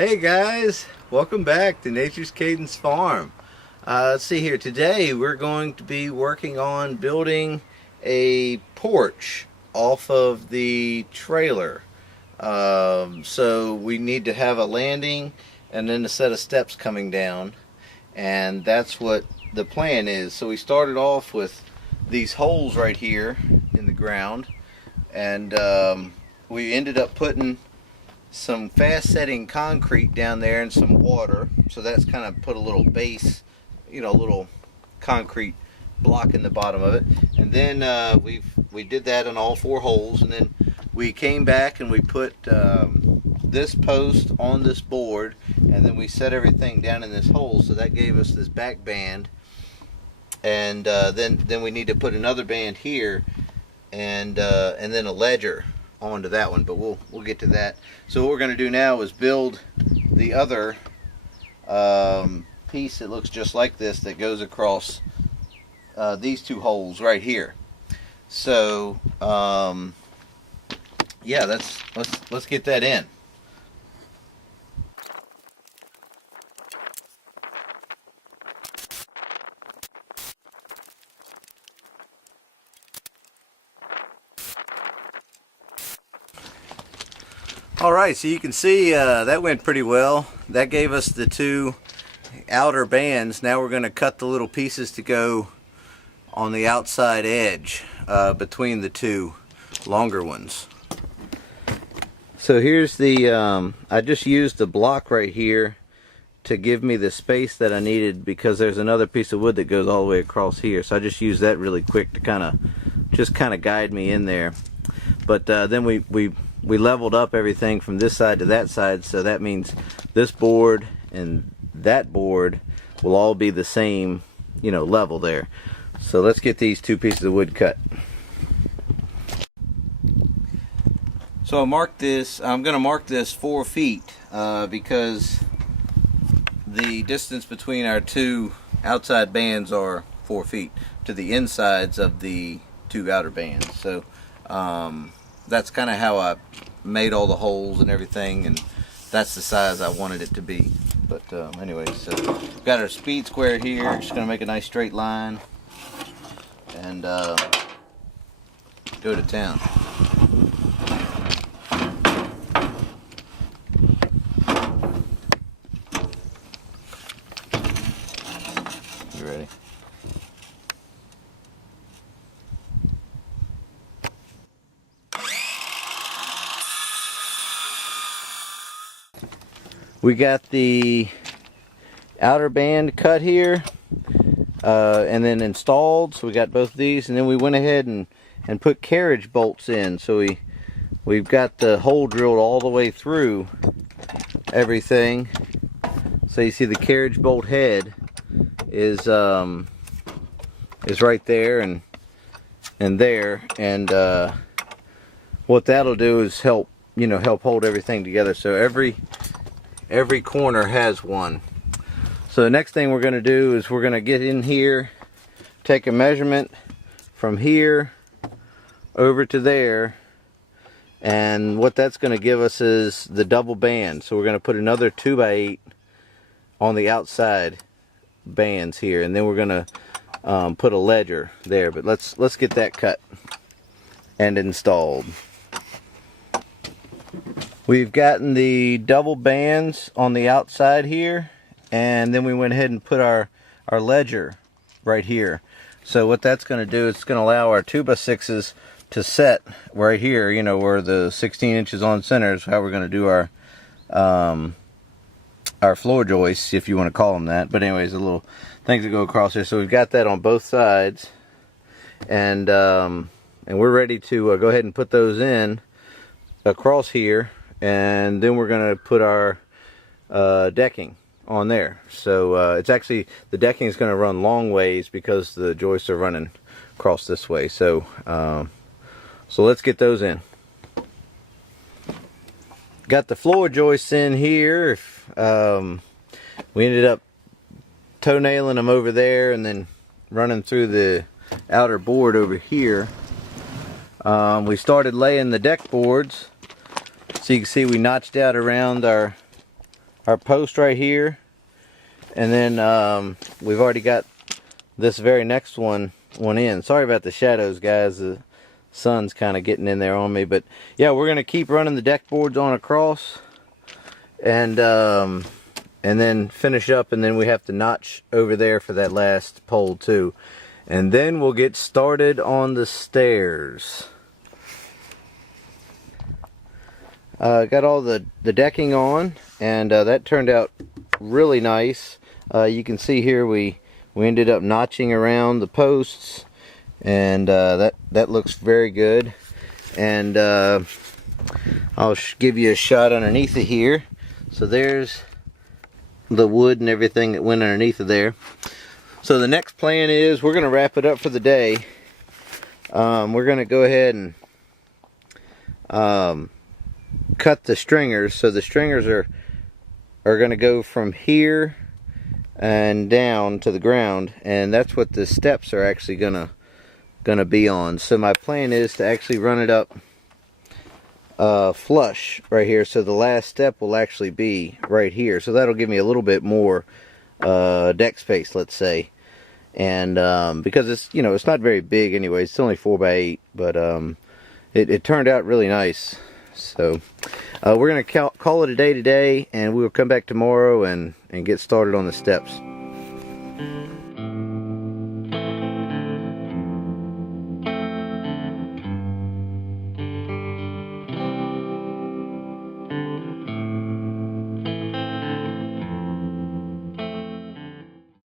Hey guys, welcome back to Nature's Cadence Farm. Let's see here, today we're going to be working on building a porch off of the trailer. So we need to have a landing and then a set of steps coming down, and that's what the plan is. So we started off with these holes right here in the ground, and we ended up putting some fast setting concrete down there and some water, so that's kind of put a little base, a little concrete block in the bottom of it. And then we did that on all four holes, and then we came back and we put this post on this board, and then we set everything down in this hole, so that gave us this back band. And then we need to put another band here, and then a ledger onto that one, but we'll get to that. So what we're going to do now is build the other piece that looks just like this, that goes across these two holes right here. So yeah, let's get that in. Alright, so you can see that went pretty well. That gave us the two outer bands. Now we're going to cut the little pieces to go on the outside edge between the two longer ones. So here's the, I just used the block right here to give me the space that I needed, because there's another piece of wood that goes all the way across here. So I just used that really quick to kind of guide me in there. But then we leveled up everything from this side to that side, so that means this board and that board will all be the same, level there. So let's get these two pieces of wood cut. So I'm going to mark this 4 feet because the distance between our two outside bands are 4 feet to the insides of the two outer bands. So that's kind of how I made all the holes and everything, and that's the size I wanted it to be. But anyway, so we've got our speed square here. Just going to make a nice straight line and go to town. You ready? We got the outer band cut here and then installed, so we got both of these, and then we went ahead and put carriage bolts in. So we've got the hole drilled all the way through everything. So you see the carriage bolt head is right there and there, and what that'll do is help hold everything together. So every corner has one. So the next thing we're going to do is we're going to get in here, take a measurement from here over to there, and what that's going to give us is the double band. So we're going to put another 2x8 on the outside bands here, and then we're going to put a ledger there. But let's get that cut and installed. We've gotten the double bands on the outside here, and then we went ahead and put our ledger right here. So what that's going to do, it's going to allow our 2x6s to set right here, where the 16 inches on center is how we're going to do our floor joists, if you want to call them that. But anyways, the little things that go across here. So we've got that on both sides, and we're ready to go ahead and put those in across here. And then we're going to put our decking on there. So it's actually, the decking is going to run long ways because the joists are running across this way. So so let's get those in. Got the floor joists in here. We ended up toe-nailing them over there and then running through the outer board over here. We started laying the deck boards. So you can see we notched out around our our post right here, and then we've already got this very next one in. Sorry about the shadows, guys. The sun's kind of getting in there on me, but yeah, we're gonna keep running the deck boards on across, and then finish up, and then we have to notch over there for that last pole too, and then we'll get started on the stairs. Got all the decking on, and that turned out really nice. You can see here we ended up notching around the posts, and that looks very good. And I'll give you a shot underneath of here. So there's the wood and everything that went underneath of there. So the next plan is we're going to wrap it up for the day. We're going to go ahead and cut the stringers. So the stringers are going to go from here and down to the ground, and that's what the steps are actually gonna be on. So my plan is to actually run it up flush right here, so the last step will actually be right here. So that'll give me a little bit more deck space, let's say. And because it's, you know, it's not very big anyway, it's only 4x8, but it turned out really nice. So we're gonna call it a day today, and we'll come back tomorrow and get started on the steps.